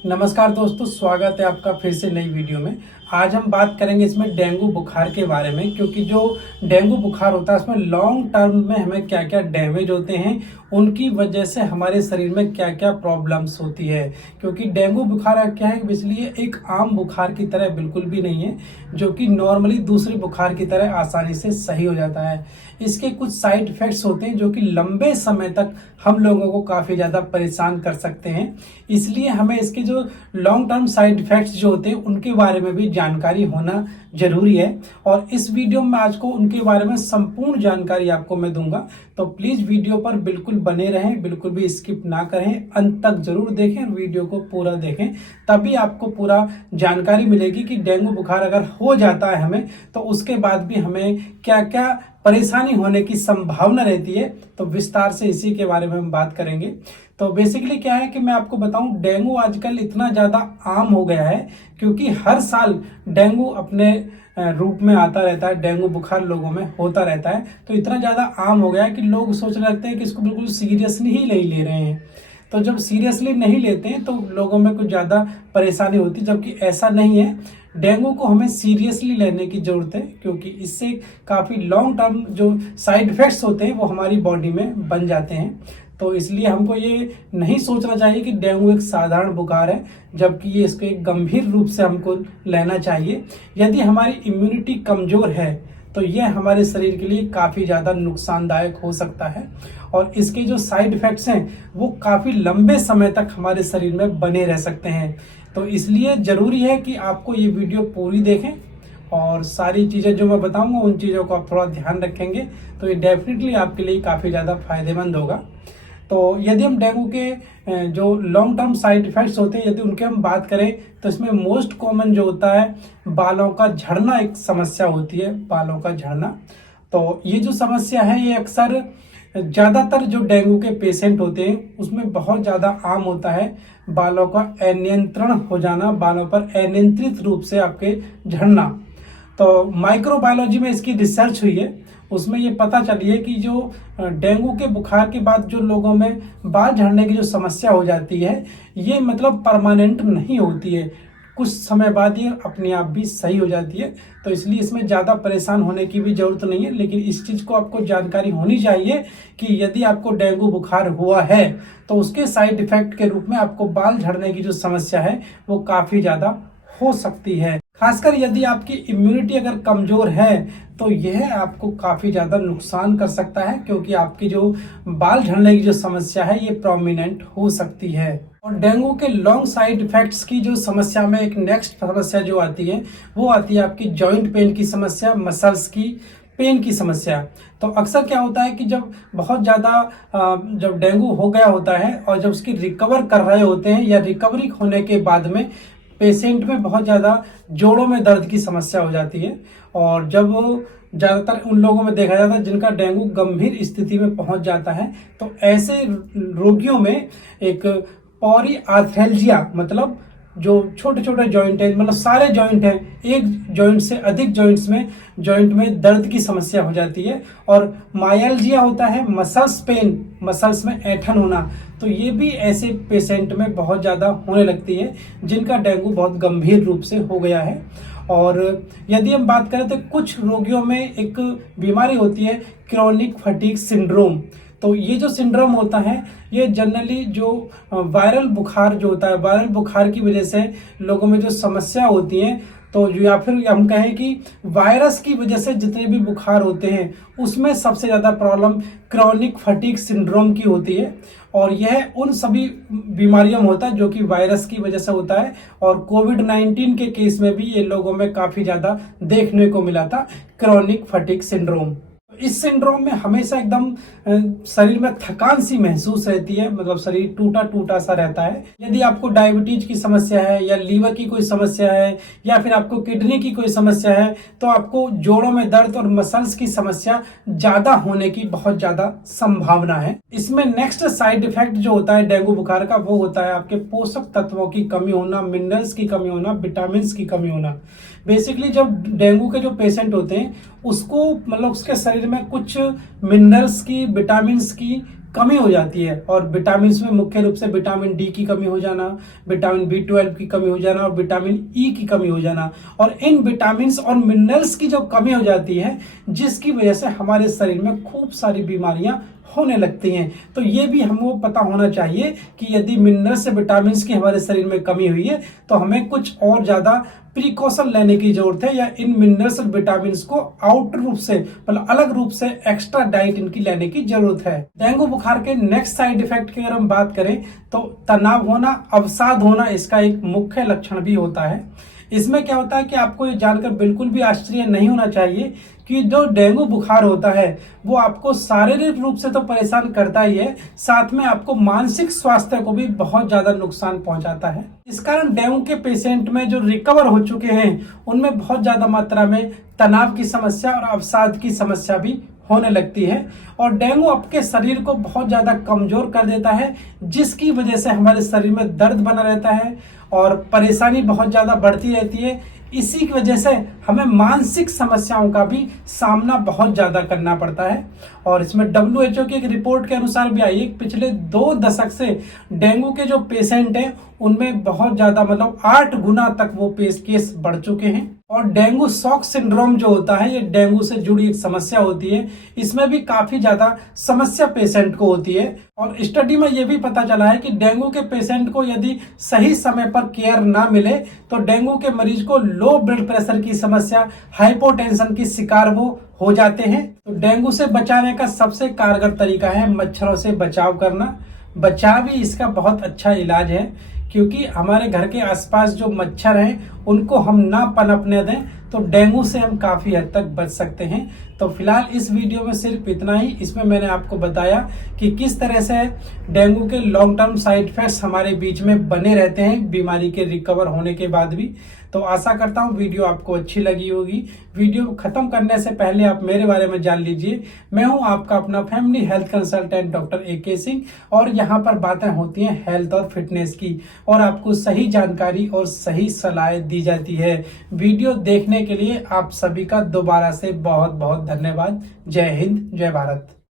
नमस्कार दोस्तों, स्वागत है आपका फिर से नई वीडियो में। आज हम बात करेंगे इसमें डेंगू बुखार के बारे में, क्योंकि जो डेंगू बुखार होता है उसमें लॉन्ग टर्म में हमें क्या क्या डैमेज होते हैं, उनकी वजह से हमारे शरीर में क्या क्या प्रॉब्लम्स होती है। क्योंकि डेंगू बुखार क्या है, इसलिए एक आम बुखार की तरह बिल्कुल भी नहीं है, जो कि नॉर्मली दूसरे बुखार की तरह आसानी से सही हो जाता है। इसके कुछ साइड इफेक्ट्स होते हैं जो कि लंबे समय तक हम लोगों को काफ़ी ज़्यादा परेशान कर सकते हैं। इसलिए हमें इसके जो लॉन्ग टर्म साइड इफेक्ट्स जो होते हैं उनके बारे में भी जानकारी होना जरूरी है। और इस वीडियो में आज को उनके बारे में संपूर्ण जानकारी आपको मैं दूंगा, तो प्लीज वीडियो पर बिल्कुल बने रहें, बिल्कुल भी स्किप ना करें, अंत तक जरूर देखें, वीडियो को पूरा देखें, तभी आपको पूरा जानकारी मिलेगी कि डेंगू बुखार अगर हो जाता है हमें, तो उसके बाद भी हमें क्या क्या परेशानी होने की संभावना रहती है। तो विस्तार से इसी के बारे में हम बात करेंगे। तो बेसिकली क्या है कि मैं आपको बताऊं, डेंगू आजकल इतना ज़्यादा आम हो गया है क्योंकि हर साल डेंगू अपने रूप में आता रहता है, डेंगू बुखार लोगों में होता रहता है। तो इतना ज़्यादा आम हो गया है कि लोग सोचने लगते हैं कि इसको बिल्कुल सीरियसली ही नहीं ले रहे हैं। तो जब सीरियसली नहीं लेते हैं तो लोगों में कुछ ज़्यादा परेशानी होती है, जबकि ऐसा नहीं है। डेंगू को हमें सीरियसली लेने की ज़रूरत है, क्योंकि इससे काफ़ी लॉन्ग टर्म जो साइड इफ़ेक्ट्स होते हैं वो हमारी बॉडी में बन जाते हैं। तो इसलिए हमको ये नहीं सोचना चाहिए कि डेंगू एक साधारण बुखार है, जबकि ये इसको एक गंभीर रूप से हमको लेना चाहिए। यदि हमारी इम्यूनिटी कमज़ोर है तो यह हमारे शरीर के लिए काफ़ी ज़्यादा नुकसानदायक हो सकता है, और इसके जो साइड इफ़ेक्ट्स हैं वो काफ़ी लंबे समय तक हमारे शरीर में बने रह सकते हैं। तो इसलिए ज़रूरी है कि आपको ये वीडियो पूरी देखें, और सारी चीज़ें जो मैं बताऊंगा उन चीज़ों को आप थोड़ा ध्यान रखेंगे तो ये डेफिनेटली आपके लिए काफ़ी ज़्यादा फायदेमंद होगा। तो यदि हम डेंगू के जो लॉन्ग टर्म साइड इफ़ेक्ट्स होते हैं, यदि उनके हम बात करें, तो इसमें मोस्ट कॉमन जो होता है बालों का झड़ना एक समस्या होती है, बालों का झड़ना। तो ये जो समस्या है ये अक्सर ज़्यादातर जो डेंगू के पेशेंट होते हैं उसमें बहुत ज़्यादा आम होता है। बालों का अनियंत्रण हो जाना, बालों पर अनियंत्रित रूप से आपके झड़ना। तो माइक्रोबायोलॉजी में इसकी रिसर्च हुई है, उसमें ये पता चली है कि जो डेंगू के बुखार के बाद जो लोगों में बाल झड़ने की जो समस्या हो जाती है, ये मतलब परमानेंट नहीं होती है, कुछ समय बाद ये अपने आप भी सही हो जाती है। तो इसलिए इसमें ज़्यादा परेशान होने की भी ज़रूरत नहीं है, लेकिन इस चीज़ को आपको जानकारी होनी चाहिए कि यदि आपको डेंगू बुखार हुआ है तो उसके साइड इफ़ेक्ट के रूप में आपको बाल झड़ने की जो समस्या है वो काफ़ी ज़्यादा हो सकती है। खासकर यदि आपकी इम्यूनिटी अगर कमज़ोर है तो यह आपको काफ़ी ज़्यादा नुकसान कर सकता है, क्योंकि आपकी जो बाल झड़ने की जो समस्या है ये प्रोमिनेंट हो सकती है। और डेंगू के लॉन्ग साइड इफ़ेक्ट्स की जो समस्या में एक नेक्स्ट समस्या जो आती है वो आती है आपकी जॉइंट पेन की समस्या, मसल्स की पेन की समस्या। तो अक्सर क्या होता है कि जब बहुत ज़्यादा जब डेंगू हो गया होता है और जब उसकी रिकवर कर रहे होते हैं या रिकवरी होने के बाद में पेशेंट में बहुत ज़्यादा जोड़ों में दर्द की समस्या हो जाती है। और जब ज़्यादातर उन लोगों में देखा जाता है जिनका डेंगू गंभीर स्थिति में पहुंच जाता है, तो ऐसे रोगियों में एक पॉलीआर्थ्रेल्जिया, मतलब जो छोटे छोटे जॉइंट हैं, मतलब सारे जॉइंट हैं, एक जॉइंट से अधिक जॉइंट्स में जॉइंट में दर्द की समस्या हो जाती है। और मायल्जिया होता है, मसल्स पेन, मसल्स में ऐंठन होना। तो ये भी ऐसे पेशेंट में बहुत ज़्यादा होने लगती है जिनका डेंगू बहुत गंभीर रूप से हो गया है। और यदि हम बात करें तो कुछ रोगियों में एक बीमारी होती है क्रोनिक फटीग सिंड्रोम। तो ये जो सिंड्रोम होता है ये जनरली जो वायरल बुखार जो होता है, वायरल बुखार की वजह से लोगों में जो समस्या होती है, तो या फिर हम कहें कि वायरस की वजह से जितने भी बुखार होते हैं उसमें सबसे ज़्यादा प्रॉब्लम क्रोनिक फटीग सिंड्रोम की होती है। और यह उन सभी बीमारियों में होता है जो कि वायरस की वजह से होता है। और कोविड-19 के केस में भी ये लोगों में काफ़ी ज़्यादा देखने को मिला था क्रोनिक फटीग सिंड्रोम। इस सिंड्रोम में हमेशा एकदम शरीर में थकान सी महसूस रहती है, मतलब शरीर टूटा टूटा सा रहता है। यदि आपको डायबिटीज की समस्या है या लीवर की कोई समस्या है या फिर आपको किडनी की कोई समस्या है, तो आपको जोड़ों में दर्द और मसल्स की समस्या ज्यादा होने की बहुत ज्यादा संभावना है। इसमें नेक्स्ट साइड इफेक्ट जो होता है डेंगू बुखार का वो होता है आपके पोषक तत्वों की कमी होना, मिनरल्स की कमी होना, विटामिन की कमी होना। बेसिकली जब डेंगू के जो पेशेंट होते हैं उसको मतलब उसके शरीर में कुछ मिनरल्स की, विटामिन की कमी हो जाती है। और विटामिन में मुख्य रूप से विटामिन डी की कमी हो जाना, विटामिन B12 की कमी हो जाना और विटामिन ई की कमी हो जाना। और इन विटामिन और मिनरल्स की जो कमी हो जाती है, जिसकी वजह से हमारे शरीर में खूब सारी बीमारियां होने लगती हैं। तो ये भी हमको पता होना चाहिए कि यदि मिनरल्स से विटामिन की हमारे शरीर में कमी हुई है तो हमें कुछ और ज्यादा प्रिकॉशन लेने की जरूरत है, या इन मिनरल्स और विटामिन को आउटर रूप से मतलब अलग रूप से एक्स्ट्रा डाइट इनकी लेने की जरूरत है। डेंगू बुखार के नेक्स्ट साइड इफेक्ट की अगर हम बात करें तो तनाव होना, अवसाद होना इसका एक मुख्य लक्षण भी होता है। इसमें क्या होता है कि आपको ये जानकर बिल्कुल भी आश्चर्य नहीं होना चाहिए कि जो डेंगू बुखार होता है वो आपको शारीरिक रूप से तो परेशान करता ही है, साथ में आपको मानसिक स्वास्थ्य को भी बहुत ज्यादा नुकसान पहुंचाता है। इस कारण डेंगू के पेशेंट में जो रिकवर हो चुके हैं उनमें बहुत ज्यादा मात्रा में तनाव की समस्या और अवसाद की समस्या भी होने लगती है। और डेंगू आपके शरीर को बहुत ज्यादा कमजोर कर देता है, जिसकी वजह से हमारे शरीर में दर्द बना रहता है और परेशानी बहुत ज्यादा बढ़ती रहती है। इसी की वजह से हमें मानसिक समस्याओं का भी सामना बहुत ज्यादा करना पड़ता है। और इसमें WHO की एक रिपोर्ट के अनुसार भी आई है, पिछले 2 दशक से डेंगू के जो पेशेंट हैं उनमें बहुत ज्यादा मतलब 8 गुना तक वो केस बढ़ चुके हैं। और डेंगू शॉक सिंड्रोम जो होता है, ये डेंगू से जुड़ी एक समस्या होती है। इसमें भी काफी ज्यादा समस्या पेशेंट को होती है। और स्टडी में ये भी पता चला है कि डेंगू के पेशेंट को यदि सही समय पर केयर ना मिले तो डेंगू के मरीज को लो ब्लड प्रेशर की समस्या, हाइपोटेंशन की शिकार वो हो जाते हैं। तो डेंगू से बचाने का सबसे कारगर तरीका है मच्छरों से बचाव करना। बचाव ही इसका बहुत अच्छा इलाज है, क्योंकि हमारे घर के आसपास जो मच्छर हैं उनको हम ना पनपने दें तो डेंगू से हम काफी हद तक बच सकते हैं। तो फिलहाल इस वीडियो में सिर्फ इतना ही। इसमें मैंने आपको बताया कि किस तरह से डेंगू के लॉन्ग टर्म साइड इफेक्ट्स हमारे बीच में बने रहते हैं बीमारी के रिकवर होने के बाद भी। तो आशा करता हूँ वीडियो आपको अच्छी लगी होगी। वीडियो खत्म करने से पहले आप मेरे बारे में जान लीजिए। मैं हूँ आपका अपना family health consultant doctor AK Singh, और यहाँ पर बातें होती हैं हेल्थ और फिटनेस की, और आपको सही जानकारी और सही सलाह दी जाती है। वीडियो देखने के लिए आप सभी का दोबारा से बहुत बहुत धन्यवाद। जय हिंद, जय भारत।